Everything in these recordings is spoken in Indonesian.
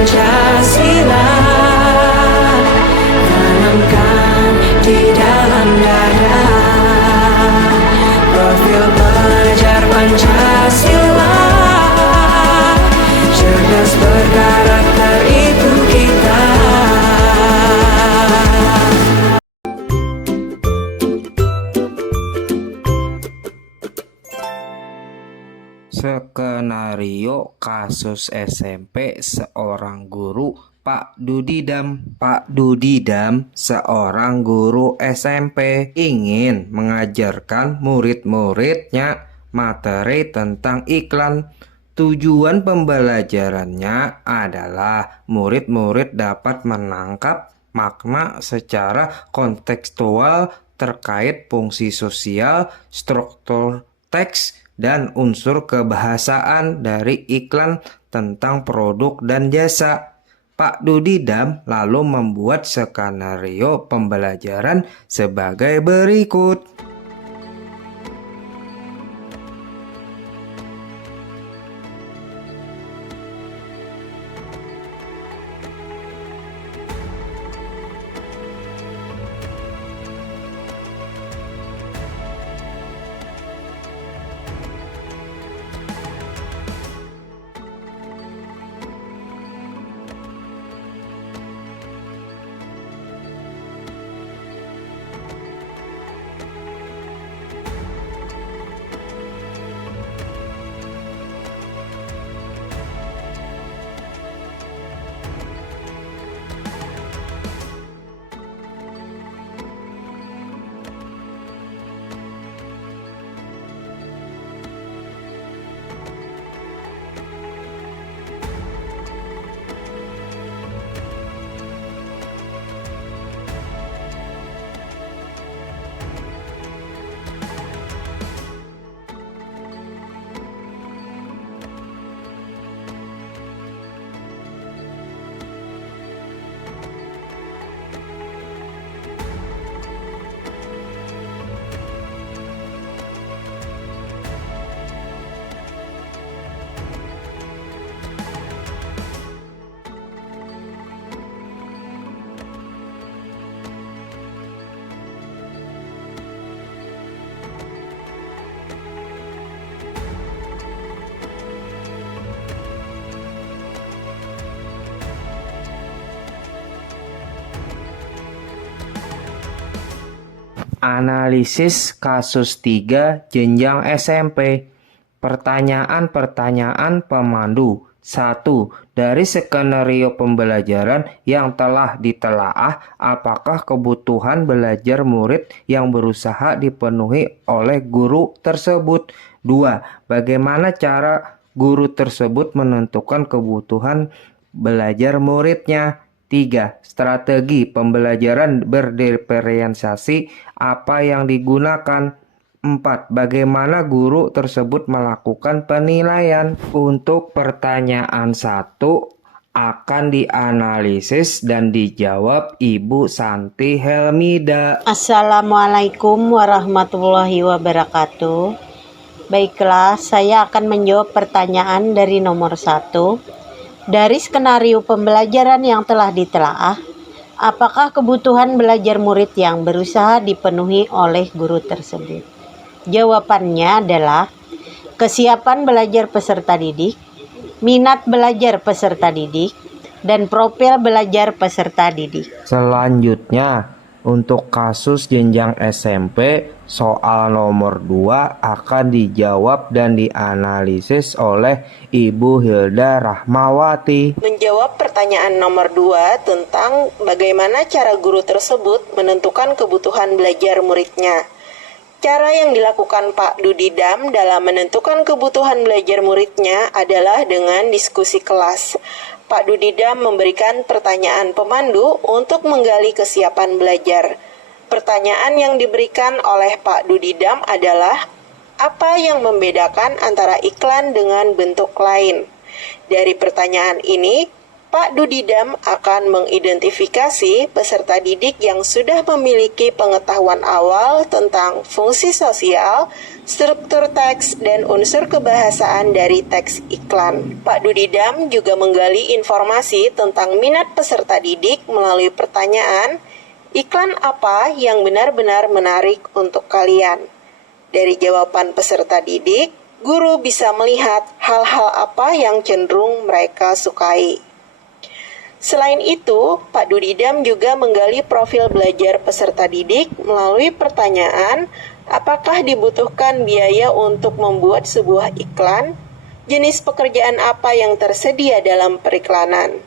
Pancasila, tanamkan di dalam dada. Profil pelajar Pancasila, cerdas berkarakter itu kita. Skenario kasus SMP seorang guru Pak Dudidam. Pak Dudidam, seorang guru SMP, ingin mengajarkan murid-muridnya materi tentang iklan. Tujuan pembelajarannya adalah murid-murid dapat menangkap makna secara kontekstual terkait fungsi sosial, struktur teks, dan unsur kebahasaan dari iklan tentang produk dan jasa. Pak Dudidam lalu membuat skenario pembelajaran sebagai berikut. Analisis kasus 3 jenjang SMP. Pertanyaan-pertanyaan pemandu. 1. Dari skenario pembelajaran yang telah ditelaah, apakah kebutuhan belajar murid yang berusaha dipenuhi oleh guru tersebut? 2. Bagaimana cara guru tersebut menentukan kebutuhan belajar muridnya? 3. Strategi pembelajaran berdiferensiasi apa yang digunakan? 4. Bagaimana guru tersebut melakukan penilaian? Untuk pertanyaan 1 akan dianalisis dan dijawab Ibu Santi Helmida. Assalamualaikum warahmatullahi wabarakatuh. Baiklah, saya akan menjawab pertanyaan dari nomor 1. Dari skenario pembelajaran yang telah ditelaah, apakah kebutuhan belajar murid yang berusaha dipenuhi oleh guru tersebut? Jawabannya adalah kesiapan belajar peserta didik, minat belajar peserta didik, dan profil belajar peserta didik. Selanjutnya, untuk kasus jenjang SMP, soal nomor 2 akan dijawab dan dianalisis oleh Ibu Hilda Rahmawati. Menjawab pertanyaan nomor 2 tentang bagaimana cara guru tersebut menentukan kebutuhan belajar muridnya. Cara yang dilakukan Pak Dudidam dalam menentukan kebutuhan belajar muridnya adalah dengan diskusi kelas. Pak Dudidam memberikan pertanyaan pemandu untuk menggali kesiapan belajar. Pertanyaan yang diberikan oleh Pak Dudidam adalah, apa yang membedakan antara iklan dengan bentuk lain? Dari pertanyaan ini, Pak Dudidam akan mengidentifikasi peserta didik yang sudah memiliki pengetahuan awal tentang fungsi sosial, struktur teks, dan unsur kebahasaan dari teks iklan. Pak Dudidam juga menggali informasi tentang minat peserta didik melalui pertanyaan, iklan apa yang benar-benar menarik untuk kalian? Dari jawaban peserta didik, guru bisa melihat hal-hal apa yang cenderung mereka sukai. Selain itu, Pak Dudidam juga menggali profil belajar peserta didik melalui pertanyaan, apakah dibutuhkan biaya untuk membuat sebuah iklan? Jenis pekerjaan apa yang tersedia dalam periklanan?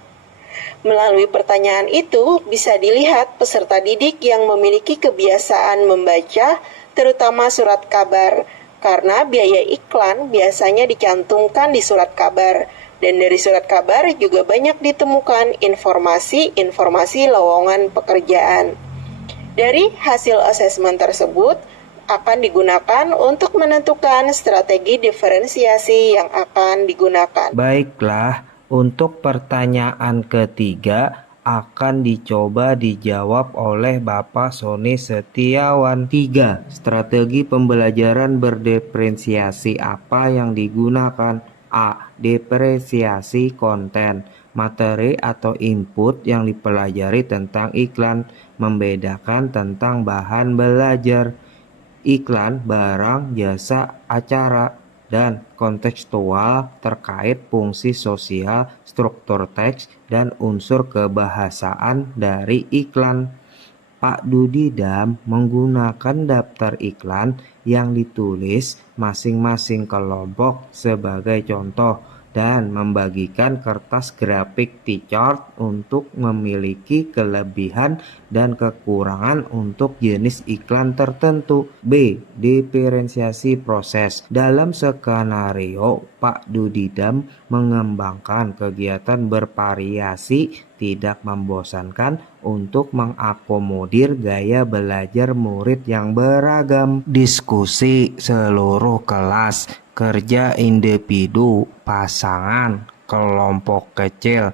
Melalui pertanyaan itu, bisa dilihat peserta didik yang memiliki kebiasaan membaca, terutama surat kabar, karena biaya iklan biasanya dicantumkan di surat kabar. Dan dari surat kabar juga banyak ditemukan informasi-informasi lowongan pekerjaan. Dari hasil asesmen tersebut akan digunakan untuk menentukan strategi diferensiasi yang akan digunakan. Baiklah, untuk pertanyaan ketiga akan dicoba dijawab oleh Bapak Sony Setiawan. 3. Strategi pembelajaran berdiferensiasi apa yang digunakan? A. Diferensiasi konten, materi atau input yang dipelajari tentang iklan, membedakan tentang bahan belajar, iklan, barang, jasa, acara, dan kontekstual terkait fungsi sosial, struktur teks, dan unsur kebahasaan dari iklan. Pak Dudidam menggunakan daftar iklan yang ditulis masing-masing kelompok sebagai contoh dan membagikan kertas grafik T-chart untuk memiliki kelebihan dan kekurangan untuk jenis iklan tertentu. B. Diferensiasi proses. Dalam skenario, Pak Dudidam mengembangkan kegiatan bervariasi tidak membosankan untuk mengakomodir gaya belajar murid yang beragam. Diskusi seluruh kelas, kerja individu, pasangan, kelompok kecil,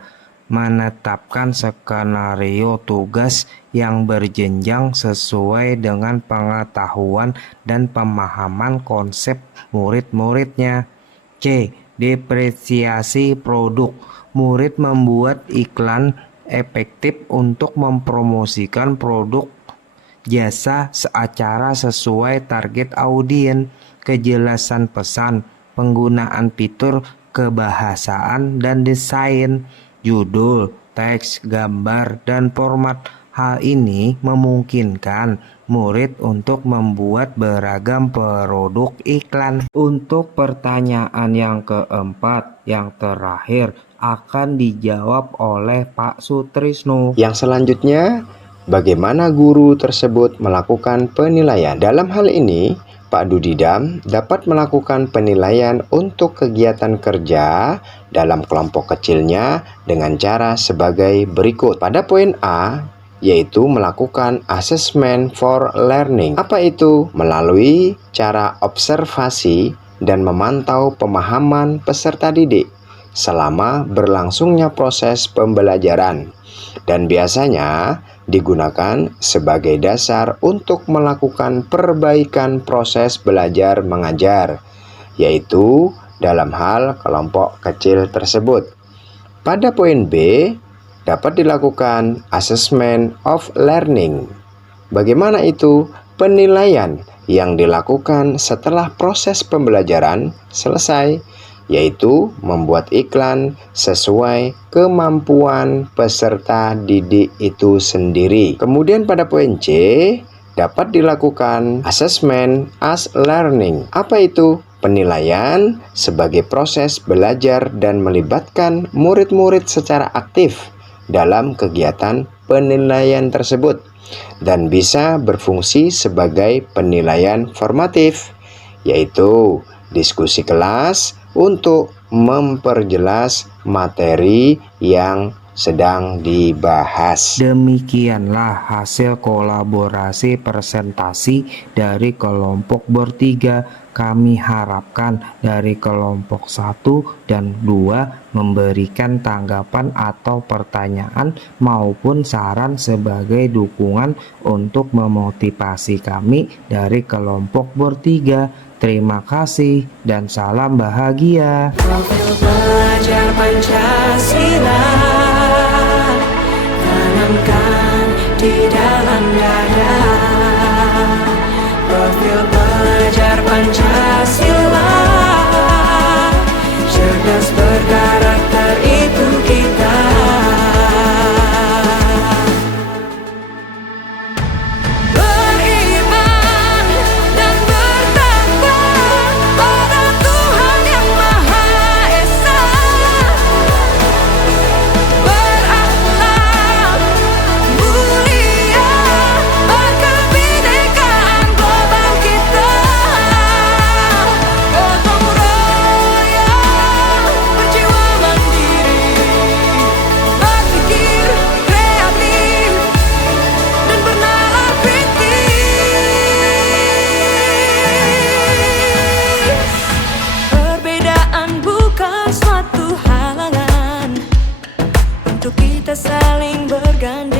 menetapkan skenario tugas yang berjenjang sesuai dengan pengetahuan dan pemahaman konsep murid-muridnya. C. Diferensiasi produk. Murid membuat iklan efektif untuk mempromosikan produk jasa secara sesuai target audiens, kejelasan pesan, penggunaan fitur kebahasaan dan desain, judul, teks, gambar, dan format. Hal ini memungkinkan murid untuk membuat beragam produk iklan. Untuk pertanyaan yang keempat, yang terakhir, akan dijawab oleh Pak Sutrisno. Yang selanjutnya, bagaimana guru tersebut melakukan penilaian? Dalam hal ini, Pak Dudidam dapat melakukan penilaian untuk kegiatan kerja dalam kelompok kecilnya dengan cara sebagai berikut. Pada poin A, yaitu melakukan assessment for learning. Apa itu? Melalui cara observasi dan memantau pemahaman peserta didik selama berlangsungnya proses pembelajaran, dan biasanya digunakan sebagai dasar untuk melakukan perbaikan proses belajar mengajar, yaitu dalam hal kelompok kecil tersebut. Pada poin B, dapat dilakukan assessment of learning. Bagaimana itu? Penilaian yang dilakukan setelah proses pembelajaran selesai, yaitu membuat iklan sesuai kemampuan peserta didik itu sendiri. Kemudian pada poin C, dapat dilakukan assessment as learning. Apa itu? Penilaian sebagai proses belajar dan melibatkan murid-murid secara aktif dalam kegiatan penilaian tersebut, dan bisa berfungsi sebagai penilaian formatif, yaitu diskusi kelas untuk memperjelas materi yang sedang dibahas. Demikianlah hasil kolaborasi presentasi dari kelompok bertiga. Kami harapkan dari kelompok 1 dan 2 memberikan tanggapan atau pertanyaan maupun saran sebagai dukungan untuk memotivasi kami dari kelompok bertiga. Terima kasih dan salam bahagia. Profil pelajar Pancasila tanamkan di dalam dada. Profil pelajar Pancasila cerdas berkarakter itu kita. Beriman dan bertakwa pada Tuhan yang Maha Esa. Berakhlak mulia, berkebinekaan global kita. Gotong royong, berjiwa mandiri, berpikir kreatif dan bernalar kritis. Perbedaan bukan suatu halangan untuk kita saling bergandeng.